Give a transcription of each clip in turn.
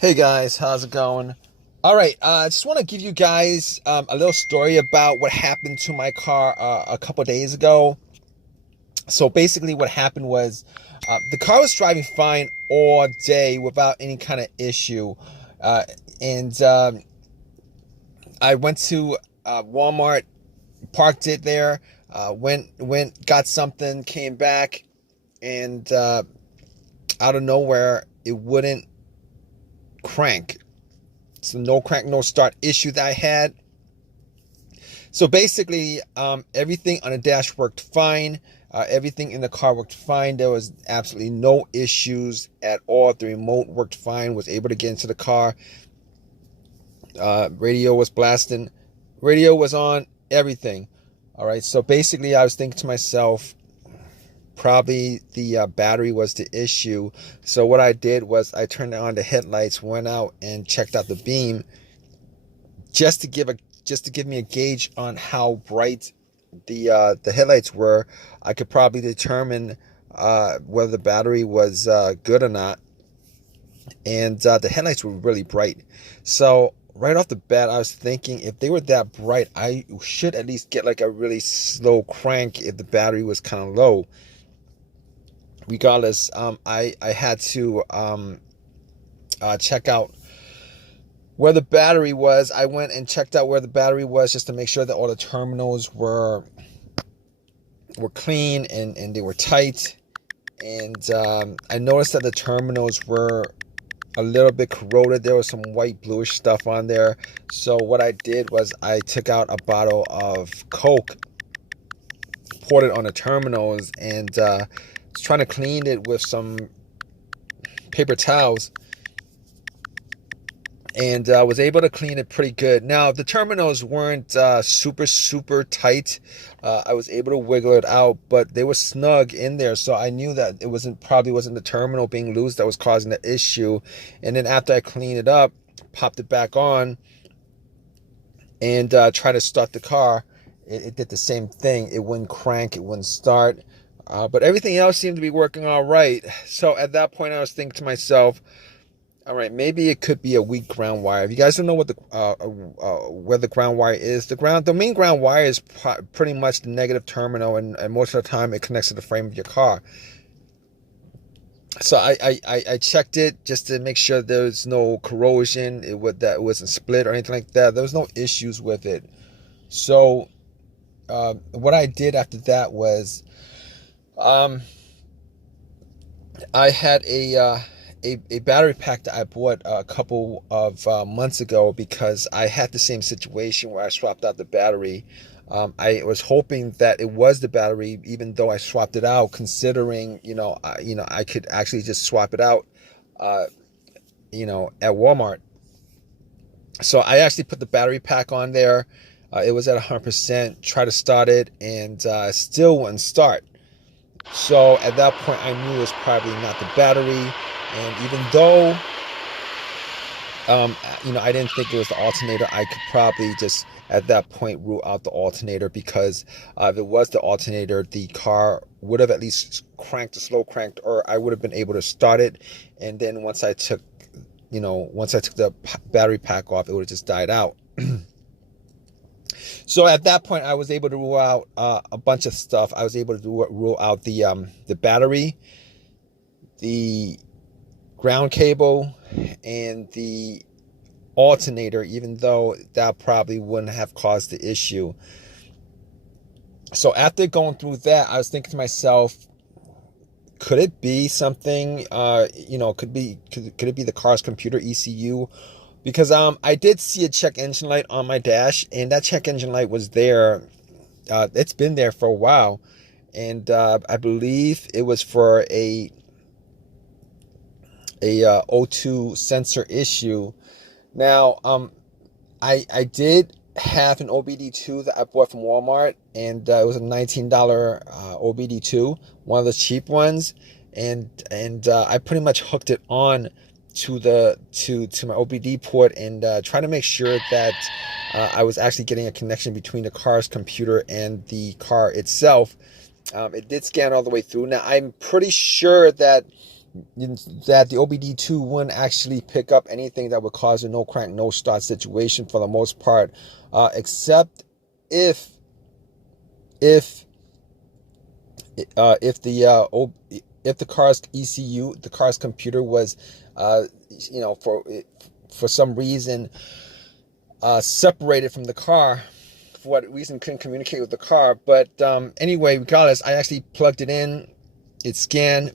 Hey guys, how's it going? All right, I just want to give you guys a little story about what happened to my car a couple days ago. So basically, what happened was the car was driving fine all day without any kind of issue, uh, and I went to Walmart, parked it there, got something, came back, and out of nowhere, it wouldn't crank. So no crank, no start issue that I had. So basically, everything on the dash worked fine. Everything in the car worked fine. There was absolutely no issues at all. The remote worked fine. Was able to get into the car. Radio was blasting. Radio was on. Everything. All right. So basically, I was thinking to myself, probably the battery was the issue. So what I did was I turned on the headlights, went out and checked out the beam, just to give me a gauge on how bright the headlights were. I could probably determine whether the battery was good or not. And the headlights were really bright. So right off the bat, I was thinking if they were that bright, I should at least get like a really slow crank if the battery was kind of low. Regardless, I had to check out where the battery was. I went and checked out where the battery was just to make sure that all the terminals were clean and they were tight. And I noticed that the terminals were a little bit corroded. There was some white bluish stuff on there. So what I did was I took out a bottle of Coke, poured it on the terminals, and was trying to clean it with some paper towels, and was able to clean it pretty good. Now the terminals weren't super tight. I was able to wiggle it out, but they were snug in there, so I knew that it probably wasn't the terminal being loose that was causing the issue. And then after I cleaned it up, popped it back on, and tried to start the car, it did the same thing. It wouldn't crank, it wouldn't start, but everything else seemed to be working all right. So at that point, I was thinking to myself, all right, maybe it could be a weak ground wire. If you guys don't know what where the ground wire is, the main ground wire is pretty much the negative terminal, and most of the time it connects to the frame of your car. So I checked it just to make sure there's no corrosion. That it wasn't split or anything like that. There was no issues with it. So what I did after that was I had a battery pack that I bought a couple of months ago, because I had the same situation where I swapped out the battery. I was hoping that it was the battery, even though I swapped it out, considering I could actually just swap it out at Walmart. So I actually put the battery pack on there. It was at 100%. Tried to start it, and still wouldn't start. So at that point, I knew it was probably not the battery. And even though, I didn't think it was the alternator, I could probably just at that point rule out the alternator, because if it was the alternator, the car would have at least slow cranked, or I would have been able to start it. And then once I took the battery pack off, it would have just died out. So at that point, I was able to rule out a bunch of stuff. I was able to rule out the battery, the ground cable, and the alternator, even though that probably wouldn't have caused the issue. So after going through that, I was thinking to myself, could it be something, could it be the car's computer ECU? Because I did see a check engine light on my dash, and that check engine light was there. It's been there for a while, and I believe it was for a O2 sensor issue. Now, I did have an OBD2 that I bought from Walmart, and it was a $19 OBD2, one of the cheap ones, and I pretty much hooked it on to my OBD port, and trying to make sure that I was actually getting a connection between the car's computer and the car itself. It did scan all the way through. Now, I'm pretty sure that that the OBD2 wouldn't actually pick up anything that would cause a no crank, no start situation for the most part, except if if if the car's ECU, the car's computer was, for some reason separated from the car. For what reason, couldn't communicate with the car. But anyway, regardless, I actually plugged it in. It scanned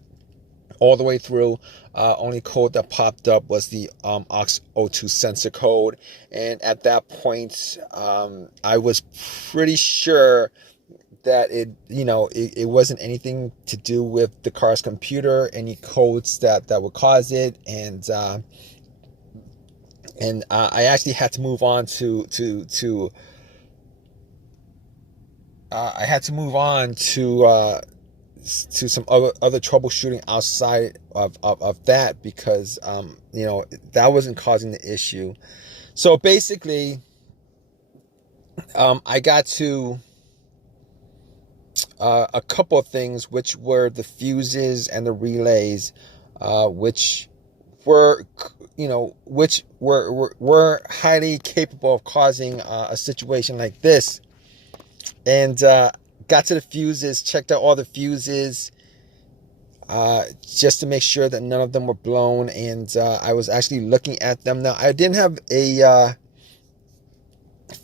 all the way through. Only code that popped up was the aux02 sensor code, and at that point, I was pretty sure that it wasn't anything to do with the car's computer, any codes that would cause it, and I actually had to move on to I had to move on to some other troubleshooting outside of that, because that wasn't causing the issue. So basically, I got to a couple of things, which were the fuses and the relays, which were highly capable of causing a situation like this. And got to the fuses, checked out all the fuses, just to make sure that none of them were blown. And I was actually looking at them. Now, I didn't have a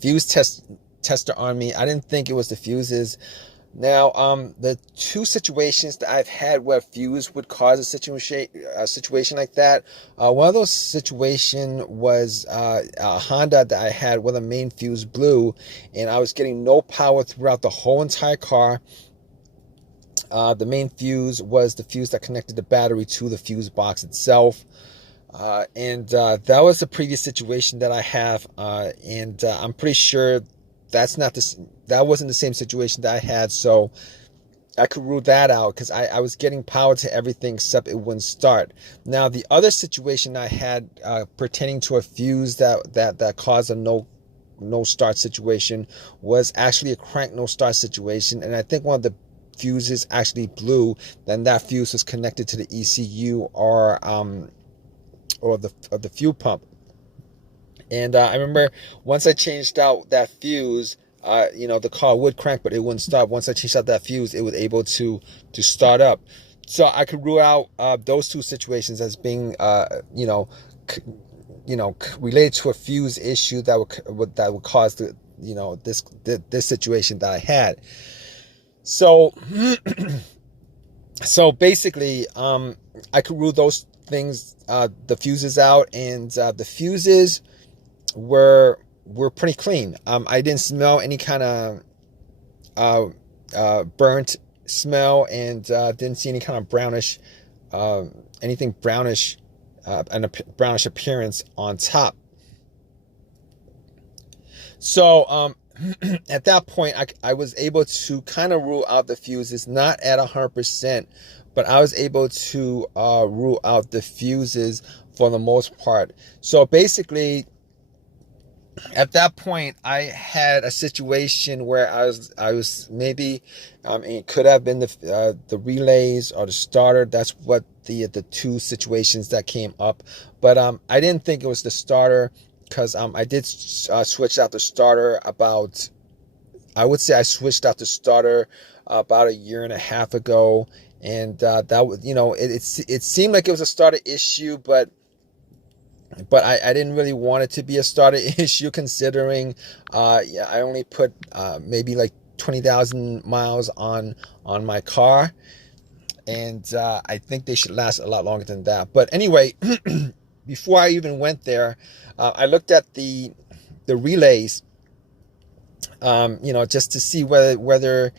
fuse tester on me. I didn't think it was the fuses. Now, the two situations that I've had where fuse would cause a situation like that, one of those situations was a Honda that I had where the main fuse blew, and I was getting no power throughout the whole entire car. The main fuse was the fuse that connected the battery to the fuse box itself. And that was the previous situation that I have, and I'm pretty sure that wasn't the same situation that I had, so I could rule that out, because I was getting power to everything except it wouldn't start. Now, the other situation I had pertaining to a fuse that caused a no start situation was actually a crank no start situation, and I think one of the fuses actually blew. Then that fuse was connected to the ECU or the fuel pump. And I remember once I changed out that fuse, the car would crank, but it wouldn't stop. Once I changed out that fuse, it was able to start up. So I could rule out those two situations as being, related to a fuse issue that would cause this situation that I had. So, so basically, I could rule those things, the fuses out, and the fuses were pretty clean. I didn't smell any kind of burnt smell, and didn't see any kind of brownish, anything brownish, and a brownish appearance on top. So at that point, I was able to kind of rule out the fuses, not at 100%, but I was able to rule out the fuses for the most part. So basically, at that point, I had a situation where I was maybe, it could have been the relays or the starter. That's what the two situations that came up. But I didn't think it was the starter, because I did switch out the starter about, I would say I switched out the starter about a year and a half ago, and that was, it seemed like it was a starter issue, but I didn't really want it to be a starter issue, considering I only put maybe like 20,000 miles on my car, and I think they should last a lot longer than that. But anyway, before I even went there, I looked at the relays, just to see whether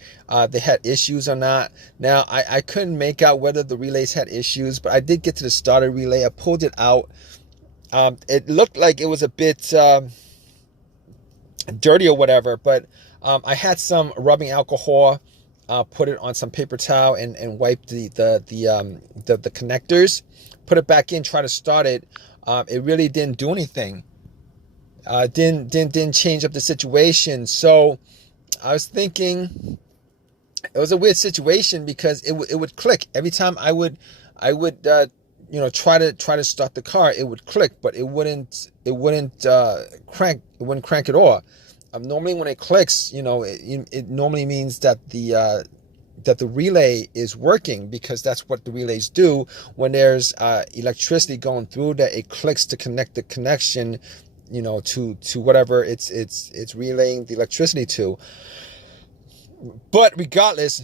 they had issues or not. Now, I couldn't make out whether the relays had issues, but I did get to the starter relay. I pulled it out. It looked like it was a bit dirty or whatever, but I had some rubbing alcohol, put it on some paper towel, and wiped the connectors, put it back in, try to start it. It really didn't do anything. Didn't change up the situation. So I was thinking it was a weird situation, because it would click every time I would I would try to start the car. It would click, but it wouldn't crank at all. Normally when it clicks, it normally means that the relay is working, because that's what the relays do. When there's electricity going through, that it clicks to connect the connection, to whatever it's relaying the electricity to. But regardless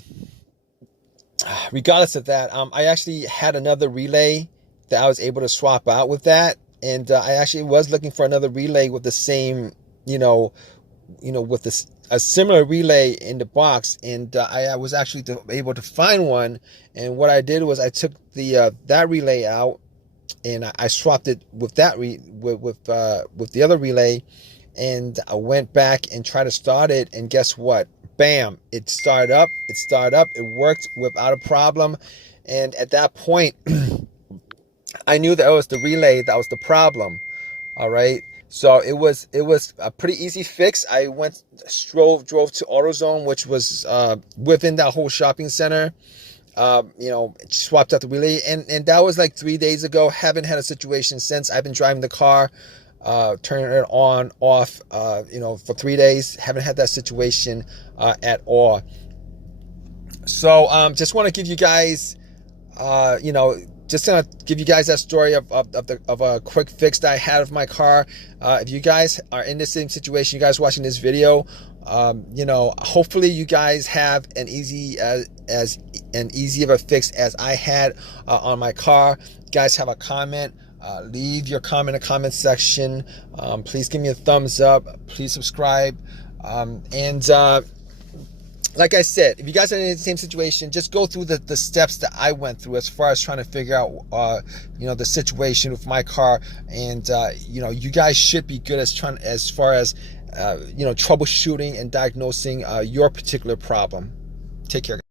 of that, I actually had another relay that I was able to swap out with that, and I actually was looking for another relay with the same, with a similar relay in the box, and I was actually able to find one. And what I did was I took that relay out, and I swapped it with with the other relay, and I went back and tried to start it, and guess what? Bam! It started up. It worked without a problem. And at that point, I knew that it was the relay that was the problem. All right. So it was a pretty easy fix. I drove to AutoZone, which was within that whole shopping center. Swapped out the relay, and that was like 3 days ago. Haven't had a situation since. I've been driving the car, turning it on, off, for 3 days. Haven't had that situation at all. So just want to give you guys, just gonna give you guys that story of a quick fix that I had of my car. If you guys are in the same situation, you guys watching this video, hopefully you guys have as easy of a fix as I had on my car. You guys have a comment, leave your comment in the comment section. Please give me a thumbs up. Please subscribe. Like I said, if you guys are in the same situation, just go through the steps that I went through as far as trying to figure out, the situation with my car. And, you guys should be good as far as troubleshooting and diagnosing your particular problem. Take care.